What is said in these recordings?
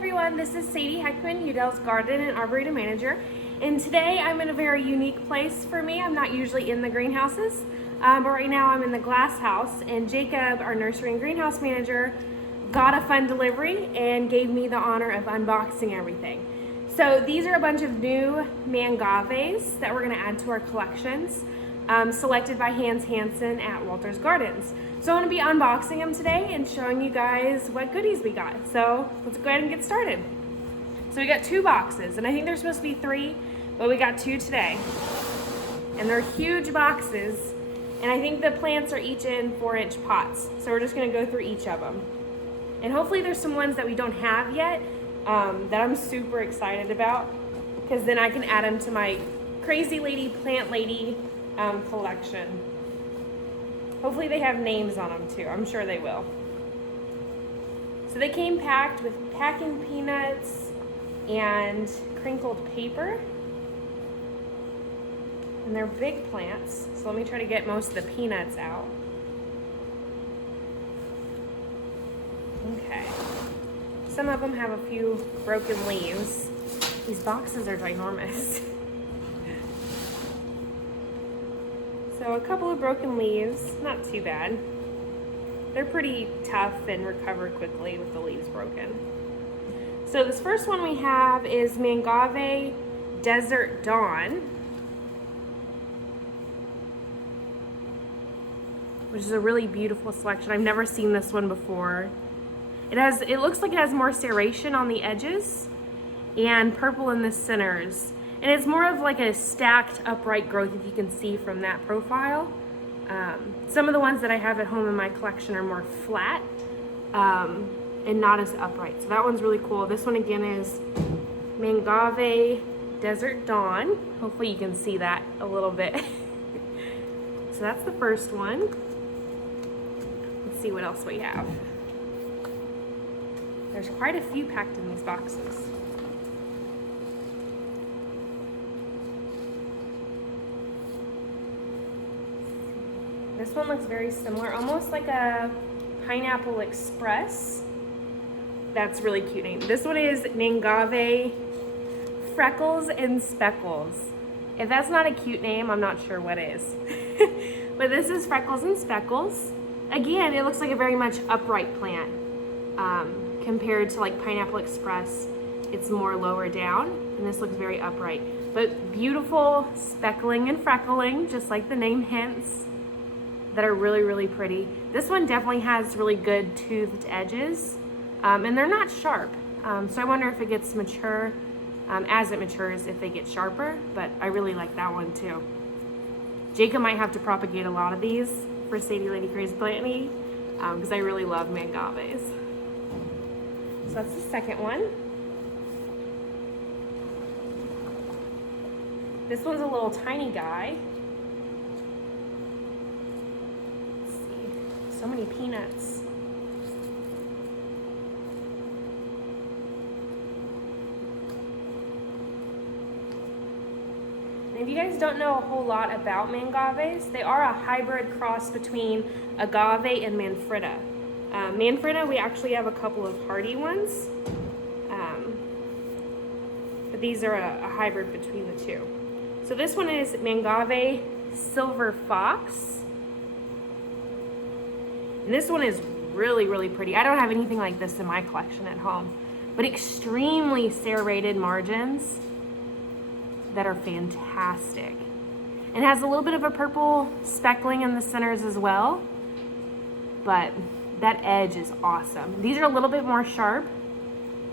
everyone, this is Sayde Heckman, Yew Dell's Garden and Arboretum Manager, and today I'm in a very unique place for me. I'm not usually in the greenhouses, but right now I'm in the glass house, and Jacob, our nursery and greenhouse manager, got a fun delivery and gave me the honor of unboxing everything. So these are a bunch of new Mangaves that we're going to add to our collections, selected by Hans Hansen at Walter's Gardens. So I'm going to be unboxing them today and showing you guys what goodies we got. So let's go ahead and get started. So we got 2 boxes, and I think there's supposed to be 3, but we got 2 today. And they're huge boxes, and I think the plants are each in 4-inch pots. So we're just going to go through each of them. And hopefully there's some ones that we don't have yet that I'm super excited about, because then I can add them to my Crazy Lady Plant Lady collection. Hopefully they have names on them too. I'm sure they will. So they came packed with packing peanuts and crinkled paper. And they're big plants. So let me try to get most of the peanuts out. Okay. Some of them have a few broken leaves. These boxes are ginormous. So a couple of broken leaves, not too bad. They're pretty tough and recover quickly with the leaves broken. So this first one we have is Mangave Desert Dawn, which is a really beautiful selection. I've never seen this one before. It looks like it has more serration on the edges and purple in the centers. And it's more of like a stacked upright growth, if you can see from that profile. Some of the ones that I have at home in my collection are more flat and not as upright. So that one's really cool. This one again is Mangave Desert Dawn. Hopefully you can see that a little bit. So that's the first one. Let's see what else we have. There's quite a few packed in these boxes. This one looks very similar, almost like a Pineapple Express. That's a really cute name. This one is Mangave Freckles and Speckles. If that's not a cute name, I'm not sure what is. But this is Freckles and Speckles. Again, it looks like a very much upright plant. Compared to like Pineapple Express, it's more lower down, and this looks very upright. But beautiful speckling and freckling, just like the name hints, that are really, really pretty. This one definitely has really good toothed edges, and they're not sharp. So I wonder if it gets mature, as it matures, if they get sharper, but I really like that one too. Jacob might have to propagate a lot of these for Sadie Lady Crazy Plant Me, because I really love Mangaves. So that's the second one. This one's a little tiny guy. Let's see, so many peanuts. And if you guys don't know a whole lot about Mangaves, they are a hybrid cross between agave and manfreda. Manfreda, we actually have a couple of hardy ones, but these are a hybrid between the two. So this one is Mangave Silver Fox, and this one is really, really pretty. I don't have anything like this in my collection at home, but extremely serrated margins that are fantastic. And has a little bit of a purple speckling in the centers as well, but that edge is awesome. These are a little bit more sharp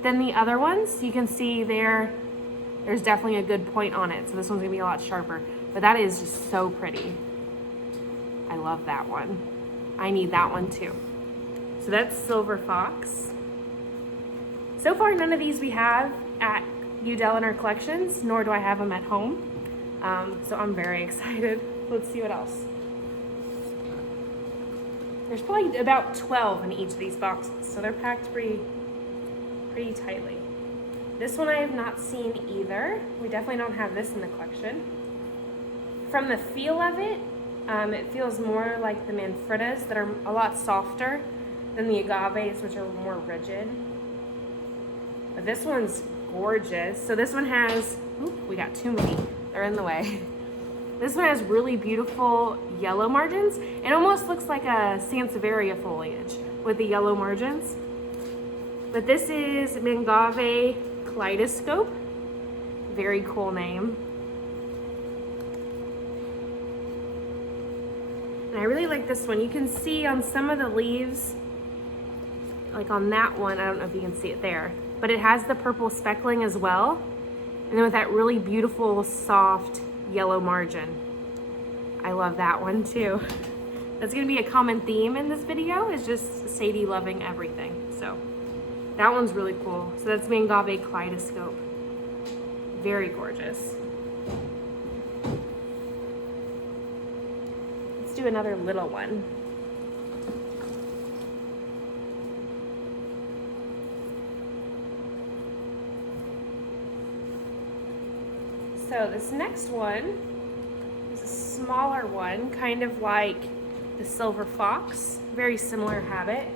than the other ones. You can see there's definitely a good point on it. So this one's gonna be a lot sharper, but that is just so pretty. I love that one. I need that one too. So that's Silver Fox. So far, none of these we have at Yew Dell in our collections, nor do I have them at home. So I'm very excited. Let's see what else. There's probably about 12 in each of these boxes, so they're packed pretty tightly. This one I have not seen either. We definitely don't have this in the collection. From the feel of it, it feels more like the manfredas that are a lot softer than the agaves, which are more rigid. But this one's gorgeous. So this one has, we got too many. They're in the way. This one has really beautiful yellow margins. It almost looks like a Sansevieria foliage with the yellow margins. But this is Mangave Kaleidoscope. Very cool name. And I really like this one. You can see on some of the leaves, like on that one, I don't know if you can see it there, but it has the purple speckling as well. And then with that really beautiful, soft yellow margin. I love that one too. That's gonna be a common theme in this video, is just Sadie loving everything. So that one's really cool. So that's Mangave Kaleidoscope. Very gorgeous. Let's do another little one. So this next one is a smaller one, kind of like the silver fox, very similar habit.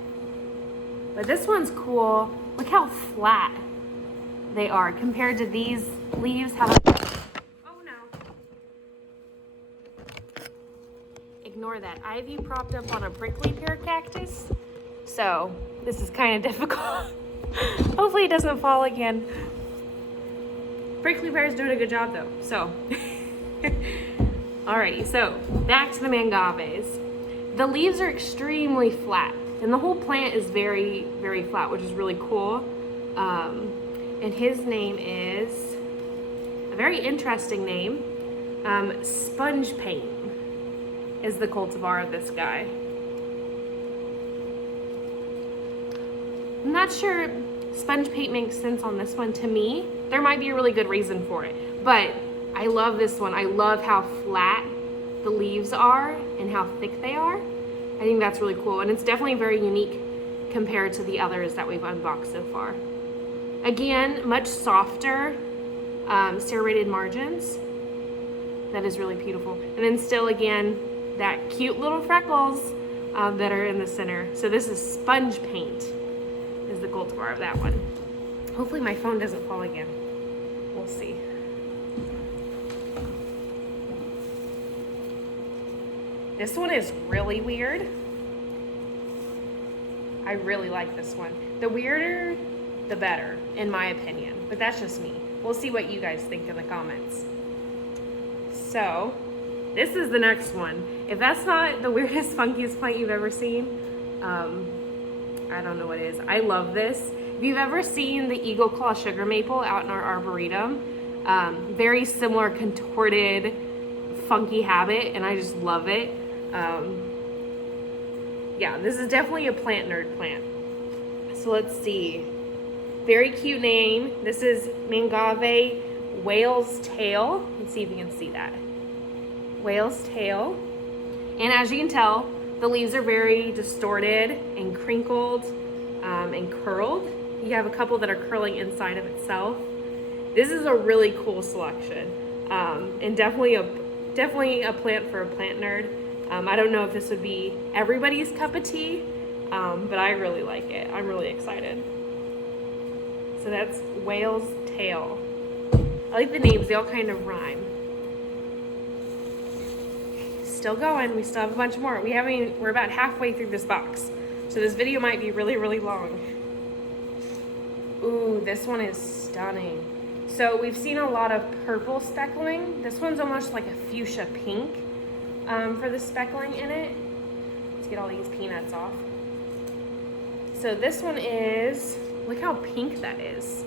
But this one's cool. Look how flat they are compared to these leaves. How oh no. Ignore that. Ivy propped up on a prickly pear cactus. So this is kind of difficult. Hopefully it doesn't fall again. Prickly pear is doing a good job though, so. Alrighty, so back to the Mangaves. The leaves are extremely flat, and the whole plant is very, very flat, which is really cool. And his name is a very interesting name. Sponge Paint is the cultivar of this guy. I'm not sure sponge paint makes sense on this one to me. There might be a really good reason for it, but I love this one. I love how flat the leaves are and how thick they are. I think that's really cool, and it's definitely very unique compared to the others that we've unboxed so far. Again, much softer serrated margins. That is really beautiful. And then still again, that cute little freckles that are in the center. So this is Sponge Paint is the cultivar of that one. Hopefully my phone doesn't fall again. We'll see. This one is really weird. I really like this one. The weirder, the better, in my opinion. But that's just me. We'll see what you guys think in the comments. So, this is the next one. If that's not the weirdest, funkiest plant you've ever seen, I don't know what it is. I love this. If you've ever seen the Eagle Claw Sugar Maple out in our Arboretum, very similar contorted, funky habit, and I just love it. Yeah, this is definitely a plant nerd plant. So let's see. Very cute name. This is Mangave Whale's Tail. Let's see if you can see that. Whale's Tail. And as you can tell, the leaves are very distorted and crinkled and curled. You have a couple that are curling inside of itself. This is a really cool selection, and definitely a plant for a plant nerd. I don't know if this would be everybody's cup of tea, but I really like it. I'm really excited. So that's Whale's Tail. I like the names, they all kind of rhyme. Still going, we still have a bunch more. We're about halfway through this box. So this video might be really, really long. Ooh, this one is stunning. So we've seen a lot of purple speckling. This one's almost like a fuchsia pink for the speckling in it. Let's get all these peanuts off. So this one is, look how pink that is.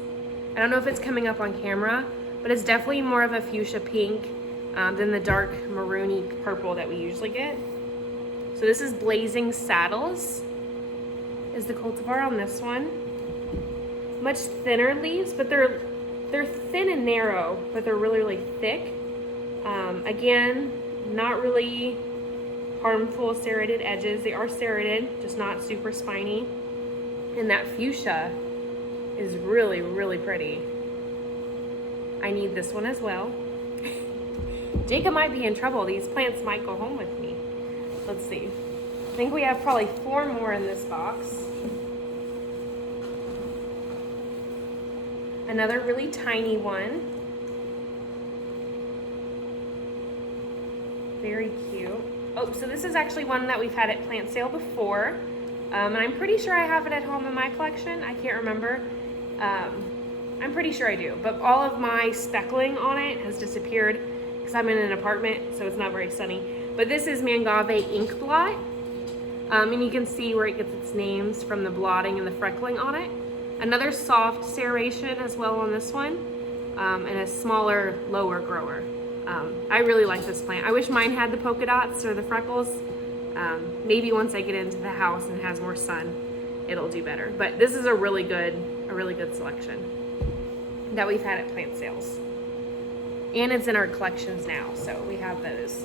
I don't know if it's coming up on camera, but it's definitely more of a fuchsia pink than the dark maroony purple that we usually get. So this is Blazing Saddles is the cultivar on this one. Much thinner leaves, but they're thin and narrow, but they're really, really thick. Again, not really harmful serrated edges. They are serrated, just not super spiny. And that fuchsia is really, really pretty. I need this one as well. Jacob might be in trouble. These plants might go home with me. Let's see. I think we have probably 4 more in this box. Another really tiny one. Very cute. Oh, so this is actually one that we've had at plant sale before. And I'm pretty sure I have it at home in my collection. I can't remember. I'm pretty sure I do, but all of my speckling on it has disappeared because I'm in an apartment, so it's not very sunny. But this is Mangave ink blot. And you can see where it gets its names from the blotting and the freckling on it. Another soft serration as well on this one, and a smaller, lower grower. I really like this plant. I wish mine had the polka dots or the freckles. Maybe once I get into the house and has more sun, it'll do better. But this is a really good selection that we've had at plant sales. And it's in our collections now, so we have those.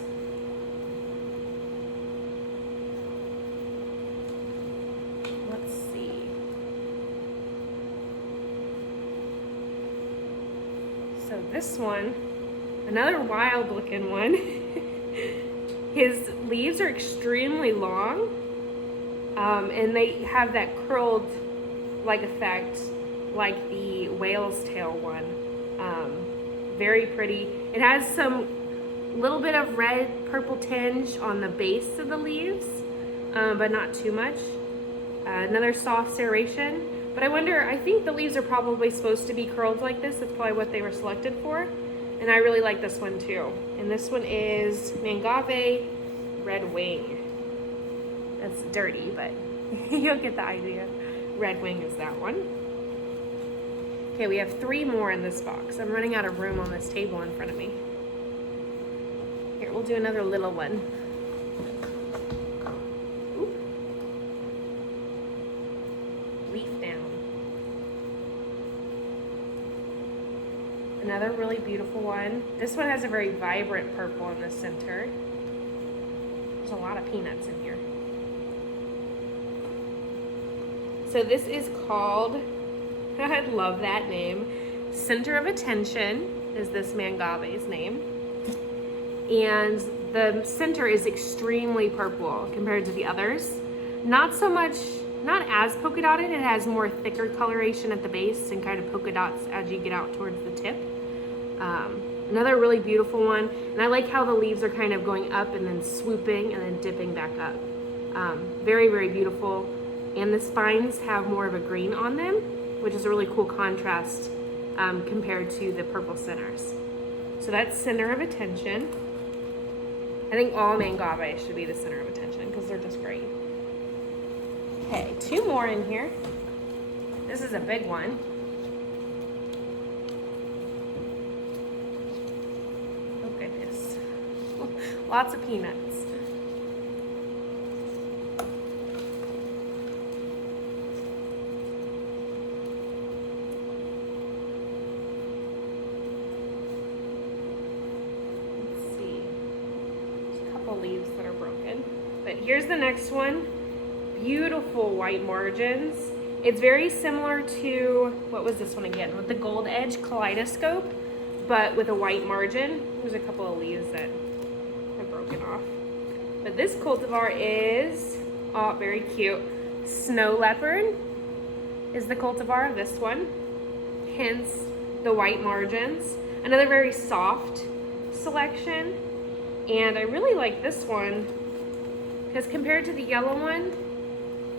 Let's see. So this one, another wild looking one. His leaves are extremely long, and they have that curled like effect like the whale's tail one. Very pretty. It has some little bit of red purple tinge on the base of the leaves, but not too much. Another soft serration, but I think the leaves are probably supposed to be curled like this. That's probably what they were selected for. And I really like this one too. And this one is Mangave Red Wing. That's dirty, but you'll get the idea. Red Wing is that one. Okay, we have 3 more in this box. I'm running out of room on this table in front of me. Here, we'll do another little one. Oop. Leaf down. Another really beautiful one. This one has a very vibrant purple in the center. There's a lot of peanuts in here. So this is called, I love that name, Center of Attention is this Mangave's name. And the center is extremely purple compared to the others. Not so much, not as polka dotted, it has more thicker coloration at the base and kind of polka dots as you get out towards the tip. Another really beautiful one, and I like how the leaves are kind of going up and then swooping and then dipping back up. Very, very beautiful. And the spines have more of a green on them, which is a really cool contrast compared to the purple centers. So that's Center of Attention. I think all Mangave should be the center of attention because they're just great. Okay, 2 more in here. This is a big one. Oh goodness. Lots of peanuts. Leaves that are broken. But here's the next one. Beautiful white margins. It's very similar to, what was this one again? With the gold edge kaleidoscope, but with a white margin. There's a couple of leaves that have broken off. But this cultivar is, oh, very cute. Snow leopard is the cultivar of this one. Hence the white margins. Another very soft selection. And I really like this one because compared to the yellow one,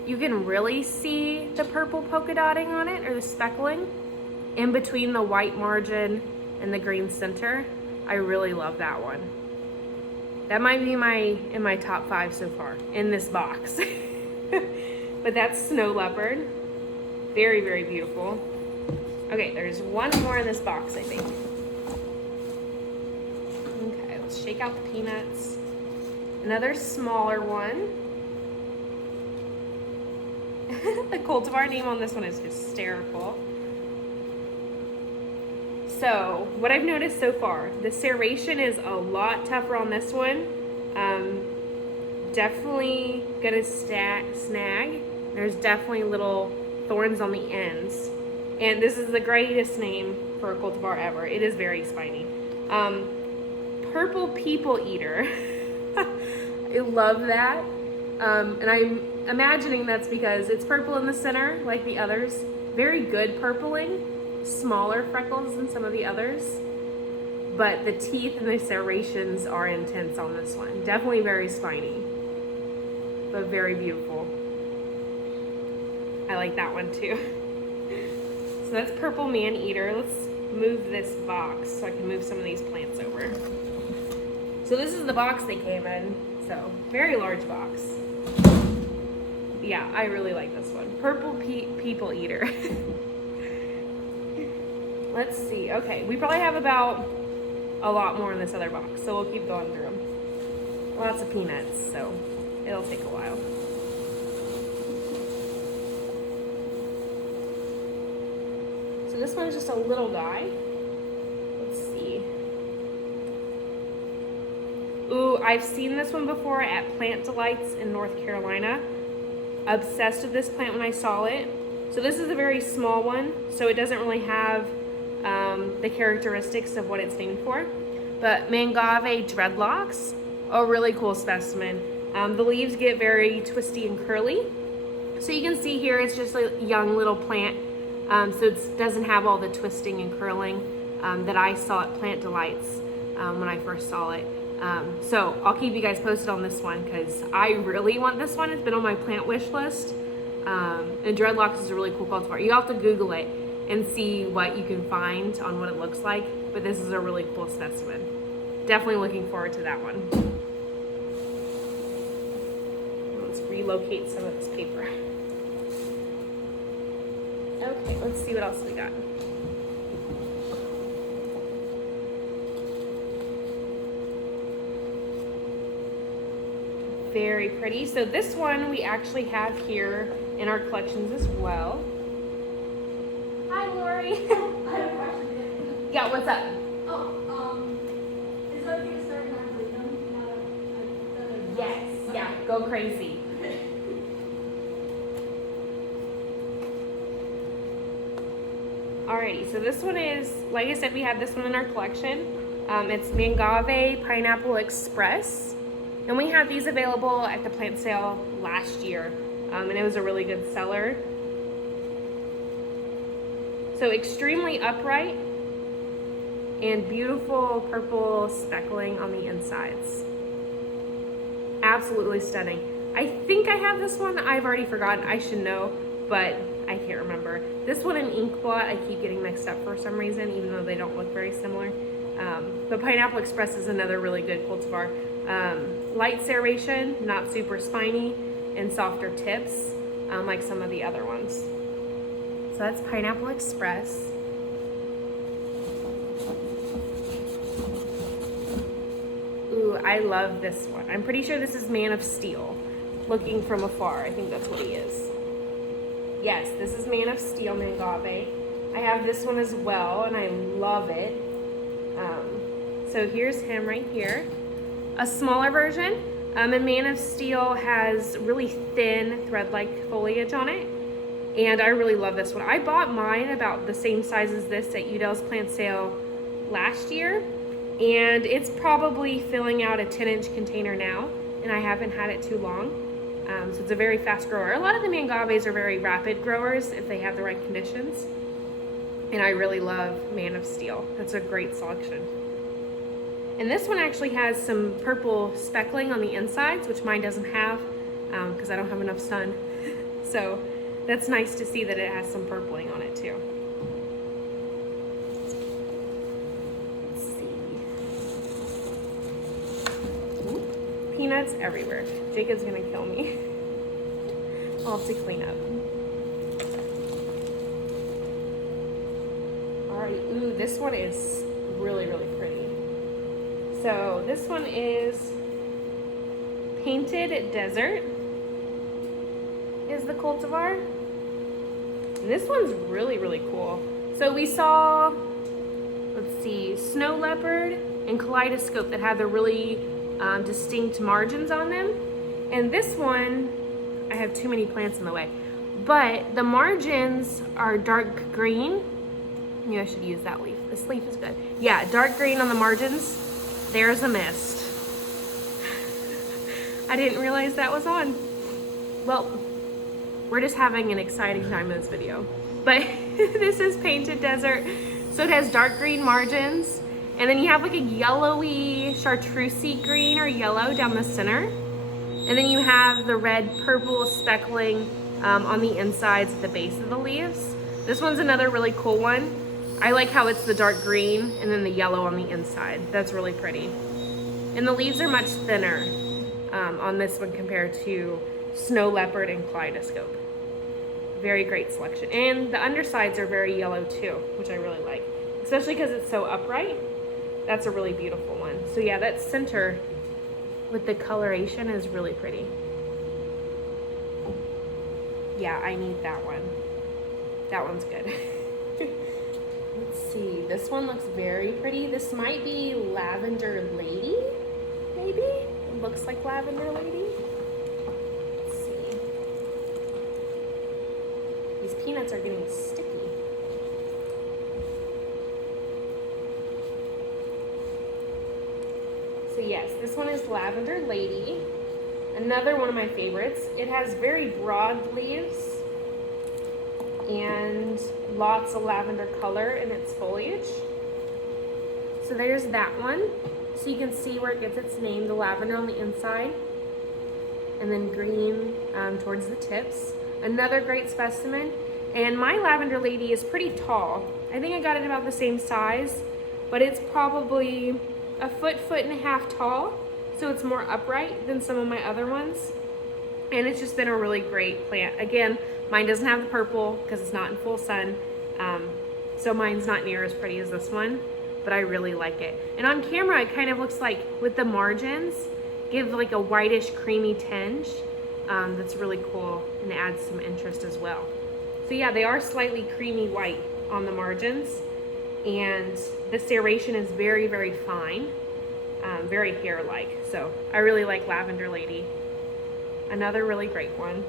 you can really see the purple polka dotting on it, or the speckling, in between the white margin and the green center. I really love that one. That might be in my top 5 so far in this box. But that's Snow Leopard. Very, very beautiful. Okay, there's one more in this box, I think. Okay, let's shake out the peanuts. Another smaller one. The cultivar name on this one is hysterical. So, what I've noticed so far, the serration is a lot tougher on this one. Definitely gonna snag. There's definitely little thorns on the ends. And this is the greatest name for a cultivar ever. It is very spiny. Purple People Eater. I love that. And I'm imagining that's because it's purple in the center, like the others. Very good purpling. smaller freckles than some of the others, but the teeth and the serrations are intense on this one. Definitely very spiny, but very beautiful. I like that one too. So that's purple man-eater. Let's move this box so I can move some of these plants over. So this is the box they came in. So very large box. Yeah, I really like this one. Purple people eater. Let's see. Okay, we probably have about a lot more in this other box, so we'll keep going through them. Lots of peanuts, so it'll take a while. So this one's just a little guy. Let's see. Ooh, I've seen this one before at Plant Delights in North Carolina. Obsessed with this plant when I saw it. So this is a very small one, so it doesn't really have the characteristics of what it's named for. But Mangave dreadlocks, a really cool specimen. The leaves get very twisty and curly. So you can see here it's just a young little plant. So it doesn't have all the twisting and curling that I saw at Plant Delights when I first saw it. So I'll keep you guys posted on this one because I really want this one. It's been on my plant wish list. And dreadlocks is a really cool cultivar. You have to Google it and see what you can find on what it looks like. But this is a really cool specimen. Definitely looking forward to that one. Let's relocate some of this paper. Okay, let's see what else we got. Very pretty. So this one we actually have here in our collections as well. Hi, Lori. I have a question. Yeah, what's up? Is it okay to start an arboretum? Yes. Yeah, go crazy. Alrighty, so this one is, like I said, we have this one in our collection. It's Mangave Pineapple Express. And we had these available at the plant sale last year. And it was a really good seller. So extremely upright and beautiful purple speckling on the insides. Absolutely stunning. I think I have this one. I've already forgotten. I should know, but I can't remember. This one and Inkblot I keep getting mixed up for some reason, even though they don't look very similar. But Pineapple Express is another really good cultivar. Light serration, not super spiny, and softer tips, like some of the other ones. So that's Pineapple Express. Ooh, I love this one. I'm pretty sure this is Man of Steel. Looking from afar, I think that's what he is. Yes, this is Man of Steel Mangave. I have this one as well, and I love it. So here's him right here. A smaller version, and Man of Steel has really thin thread-like foliage on it, and I really love this one. I bought mine about the same size as this at Yew Dell's plant sale last year, and it's probably filling out a 10-inch container now, and I haven't had it too long. So it's a very fast grower. A lot of the Mangaves are very rapid growers if they have the right conditions, and I really love Man of Steel. That's a great selection. And this one actually has some purple speckling on the insides, which mine doesn't have because I don't have enough sun. So that's nice to see that it has some purpling on it too. Let's see. Ooh, peanuts everywhere. Jacob's gonna kill me. I'll have to clean up. All right, ooh, this one is really, really pretty. So this one is Painted Desert is the cultivar. And this one's really, really cool. So we saw, let's see, Snow Leopard and Kaleidoscope that have the really distinct margins on them. And this one, I have too many plants in the way, but the margins are dark green. Maybe I should use that leaf. This leaf is good. Yeah, dark green on the margins. There's a mist. I didn't realize that was on. Well, we're just having an exciting time in this video. But This is Painted Desert. So it has dark green margins, and then you have like a yellowy chartreusey green or yellow down the center. And then you have the red purple speckling on the insides at the base of the leaves. This one's another really cool one. I like how it's the dark green and then the yellow on the inside. That's really pretty. And the leaves are much thinner on this one compared to Snow Leopard and Kaleidoscope. Very great selection. And the undersides are very yellow too, which I really like. Especially because it's so upright. That's a really beautiful one. So yeah, that center with the coloration is really pretty. Yeah, I need that one. That one's good. Let's see, this one looks very pretty. This might be Lavender Lady, maybe? It looks like Lavender Lady. Let's see. These peanuts are getting sticky. So yes, this one is Lavender Lady. Another one of my favorites. It has very broad leaves and lots of lavender color in its foliage. So there's that one. So you can see where it gets its name, the lavender on the inside, and then green towards the tips. Another great specimen. And my Lavender Lady is pretty tall. I think I got it about the same size, but it's probably a foot and a half tall. So it's more upright than some of my other ones. And it's just been a really great plant. Again, mine doesn't have the purple because it's not in full sun. So mine's not near as pretty as this one, but I really like it. And on camera, it kind of looks like with the margins, give like a whitish creamy tinge. That's really cool and adds some interest as well. So yeah, they are slightly creamy white on the margins, and the serration is very, very fine, very hair-like. So I really like Lavender Lady. Another really great one.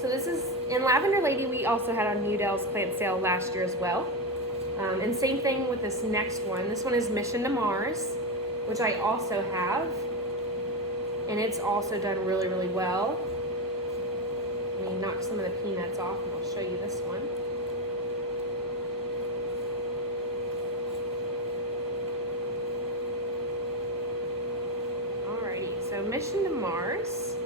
So this is, in Lavender Lady, we also had on Yew Dell's plant sale last year as well. And same thing with this next one. This one is Mission to Mars, which I also have. And it's also done really, really well. Let me knock some of the peanuts off and I'll show you this one. Alrighty, so Mission to Mars.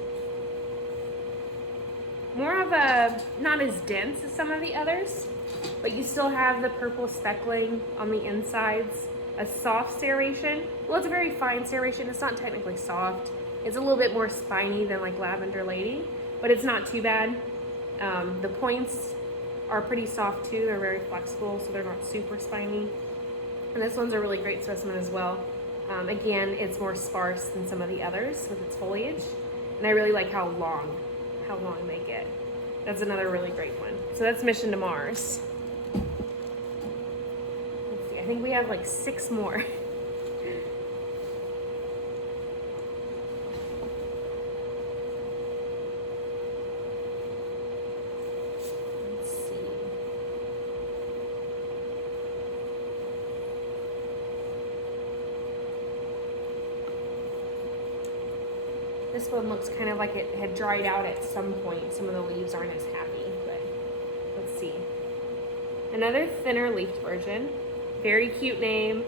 More of a, not as dense as some of the others, but you still have the purple speckling on the insides, a soft serration. Well, it's a very fine serration. It's not technically soft. It's a little bit more spiny than like Lavender Lady, but it's not too bad. The points are pretty soft too. They're very flexible, so they're not super spiny. And this one's a really great specimen as well. Again, it's more sparse than some of the others with its foliage. And I really like how long they get. That's another really great one. So that's Mission to Mars. Let's see, I think we have like 6 more. Let's see. This one looks kind of like it had dried out at some point. Some of the leaves aren't as happy, but let's see. Another thinner leafed version. Very cute name.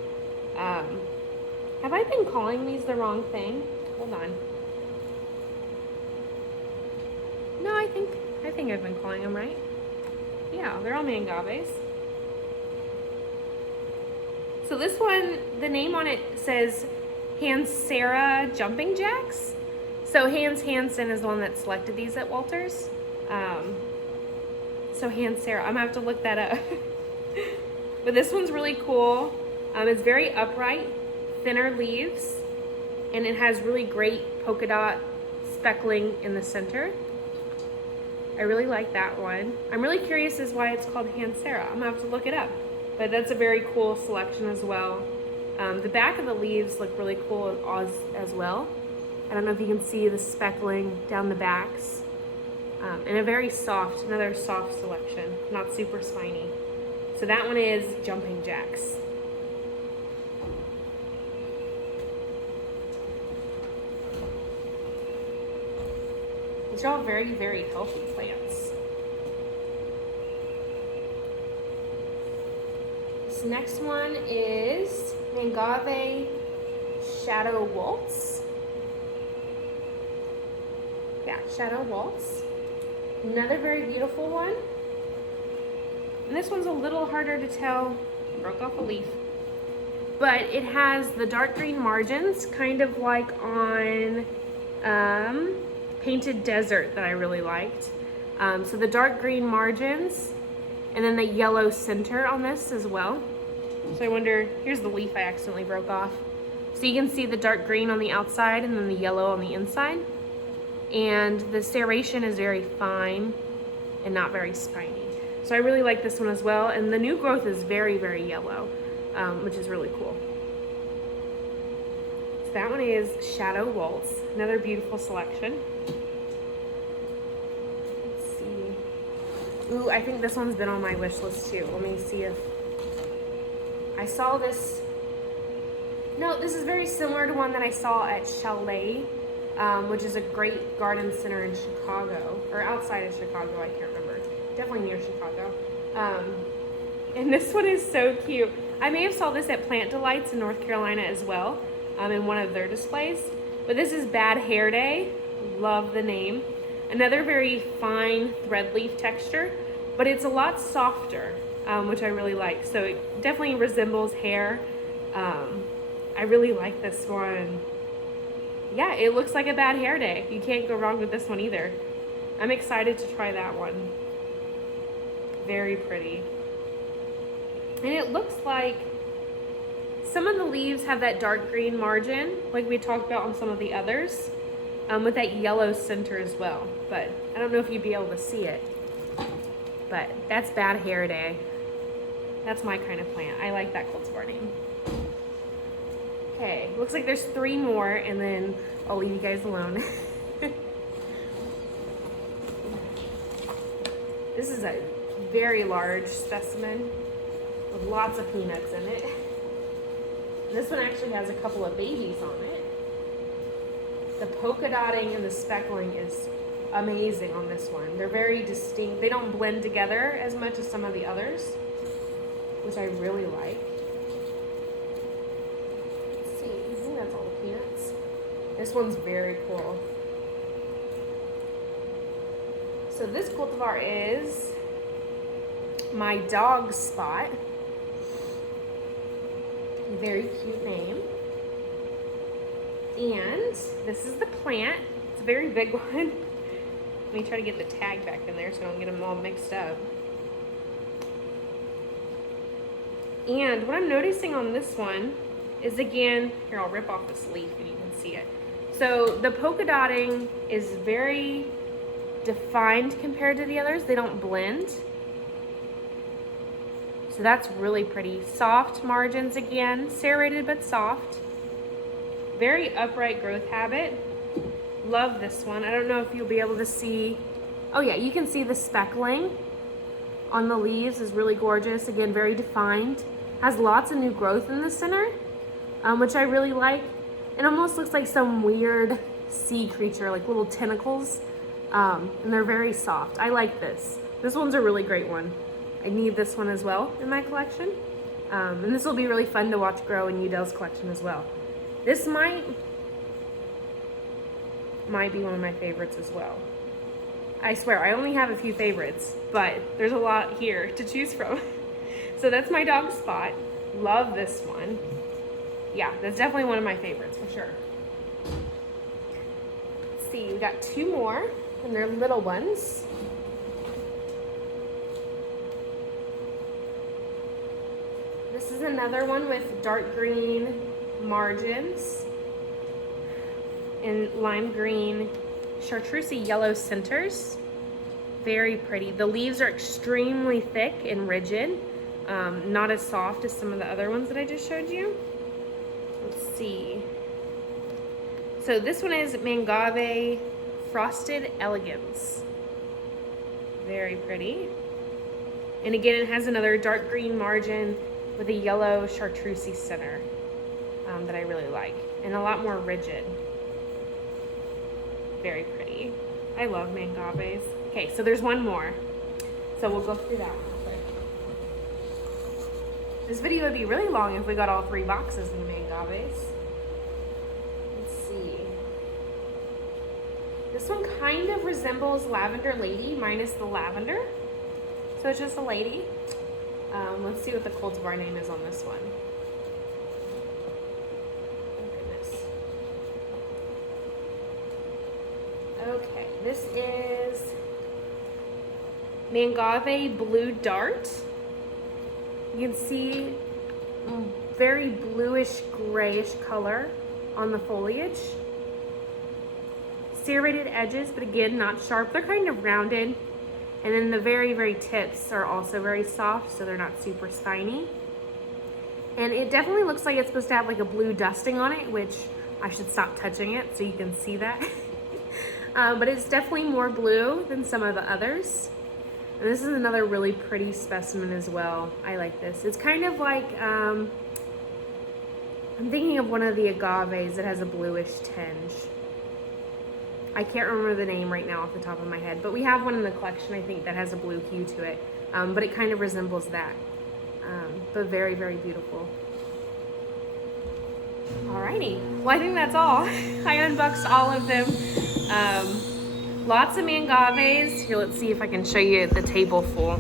Have I been calling these the wrong thing? Hold on. No, I think I've been calling them right. Yeah, they're all Mangaves. So this one, the name on it says Hansera Jumping Jacks. So Hans Hansen is the one that selected these at Walters. So Hansera, I'm gonna have to look that up. But this one's really cool. It's very upright, thinner leaves, and it has really great polka dot speckling in the center. I really like that one. I'm really curious as why it's called Hansera. I'm gonna have to look it up. But that's a very cool selection as well. The back of the leaves look really cool as well. I don't know if you can see the speckling down the backs. And a very soft, another soft selection, not super spiny. So that one is Jumping Jacks. These are all very, very healthy plants. This next one is Mangave Shadow Waltz. Yeah, Shadow Waltz. Another very beautiful one. And this one's a little harder to tell. Broke off a leaf. But it has the dark green margins, kind of like on Painted Desert that I really liked. So the dark green margins, and then the yellow center on this as well. So I wonder, here's the leaf I accidentally broke off. So you can see the dark green on the outside and then the yellow on the inside. And the serration is very fine and not very spiny. So I really like this one as well. And the new growth is very, very yellow, which is really cool. So that one is Shadow Waltz, another beautiful selection. Let's see. Ooh, I think this one's been on my wish list too. Let me see if I saw this. No, this is very similar to one that I saw at Chalet, which is a great garden center in Chicago, or outside of Chicago, I can't remember. Definitely near Chicago. And this one is so cute. I may have saw this at Plant Delights in North Carolina as well, in one of their displays. But this is Bad Hair Day. Love the name. Another very fine thread leaf texture, but it's a lot softer, which I really like. So it definitely resembles hair. I really like this one. Yeah, it looks like a Bad Hair Day. You can't go wrong with this one either. I'm excited to try that one. Very pretty. And it looks like some of the leaves have that dark green margin, like we talked about on some of the others, with that yellow center as well. But I don't know if you'd be able to see it. But that's Bad Hair Day. That's my kind of plant. I like that cultivar name. Okay, looks like there's 3 more, and then I'll leave you guys alone. This is a very large specimen with lots of peanuts in it. This one actually has a couple of babies on it. The polka dotting and the speckling is amazing on this one. They're very distinct. They don't blend together as much as some of the others, which I really like. Let's see, I think that's all the peanuts. This one's very cool. So this cultivar is My Dog Spot. Very cute name. And this is the plant. It's a very big one. Let me try to get the tag back in there so I don't get them all mixed up. And what I'm noticing on this one is, again, here, I'll rip off this leaf and you can see it. So the polka dotting is very defined compared to the others. They don't blend. So that's really pretty. Soft margins again, serrated but soft. Very upright growth habit. Love this one. I don't know if you'll be able to see. Oh yeah, you can see the speckling on the leaves is really gorgeous. Again, very defined. Has lots of new growth in the center, which I really like. It almost looks like some weird sea creature, like little tentacles. And they're very soft. I like this. This one's a really great one. I need this one as well in my collection. And this will be really fun to watch grow in Yew Dell's collection as well. This might be one of my favorites as well. I swear, I only have a few favorites, but there's a lot here to choose from. So that's My Dog Spot. Love this one. Yeah, that's definitely one of my favorites for sure. Let's see, we got 2 more, and they're little ones. This is another one with dark green margins and lime green chartreuse yellow centers. Very pretty. The leaves are extremely thick and rigid, not as soft as some of the other ones that I just showed you. Let's see. So this one is Mangave Frosted Elegance. Very pretty. And again, it has another dark green margin with a yellow chartreuse center that I really like, and a lot more rigid. Very pretty. I love mangaves. Okay, so there's one more. So we'll go through that one quick. This video would be really long if we got all 3 boxes in mangaves. Let's see. This one kind of resembles Lavender Lady minus the lavender. So it's just a lady. Let's see what the cultivar name is on this one. Okay, this is Mangave Blue Dart. You can see very bluish grayish color on the foliage. Serrated edges, but again, not sharp. They're kind of rounded. And then the very tips are also very soft, so they're not super spiny. And it definitely looks like it's supposed to have like a blue dusting on it, which I should stop touching it so you can see that. But it's definitely more blue than some of the others. And this is another really pretty specimen as well. I like this. It's kind of like, I'm thinking of one of the agaves that has a bluish tinge. I can't remember the name right now off the top of my head, but we have one in the collection, I think, that has a blue hue to it. But it kind of resembles that. But very beautiful. Alrighty, well I think that's all. I unboxed all of them. Lots of mangaves. Here, let's see if I can show you the table full.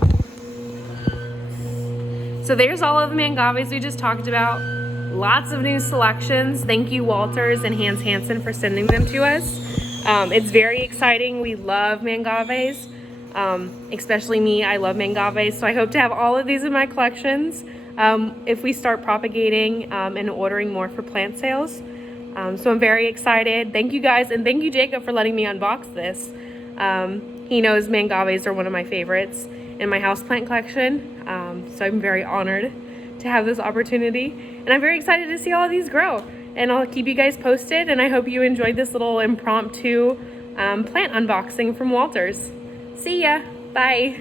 So there's all of the mangaves we just talked about. Lots of new selections. Thank you Walters and Hans Hansen for sending them to us. It's very exciting. We love mangaves. Especially me, I love mangaves. So I hope to have all of these in my collections if we start propagating and ordering more for plant sales. So I'm very excited. Thank you guys, and thank you Jacob for letting me unbox this. He knows mangaves are one of my favorites in my houseplant collection. So I'm very honored to have this opportunity, and I'm very excited to see all of these grow. And I'll keep you guys posted, and I hope you enjoyed this little impromptu plant unboxing from Walters. See ya, bye.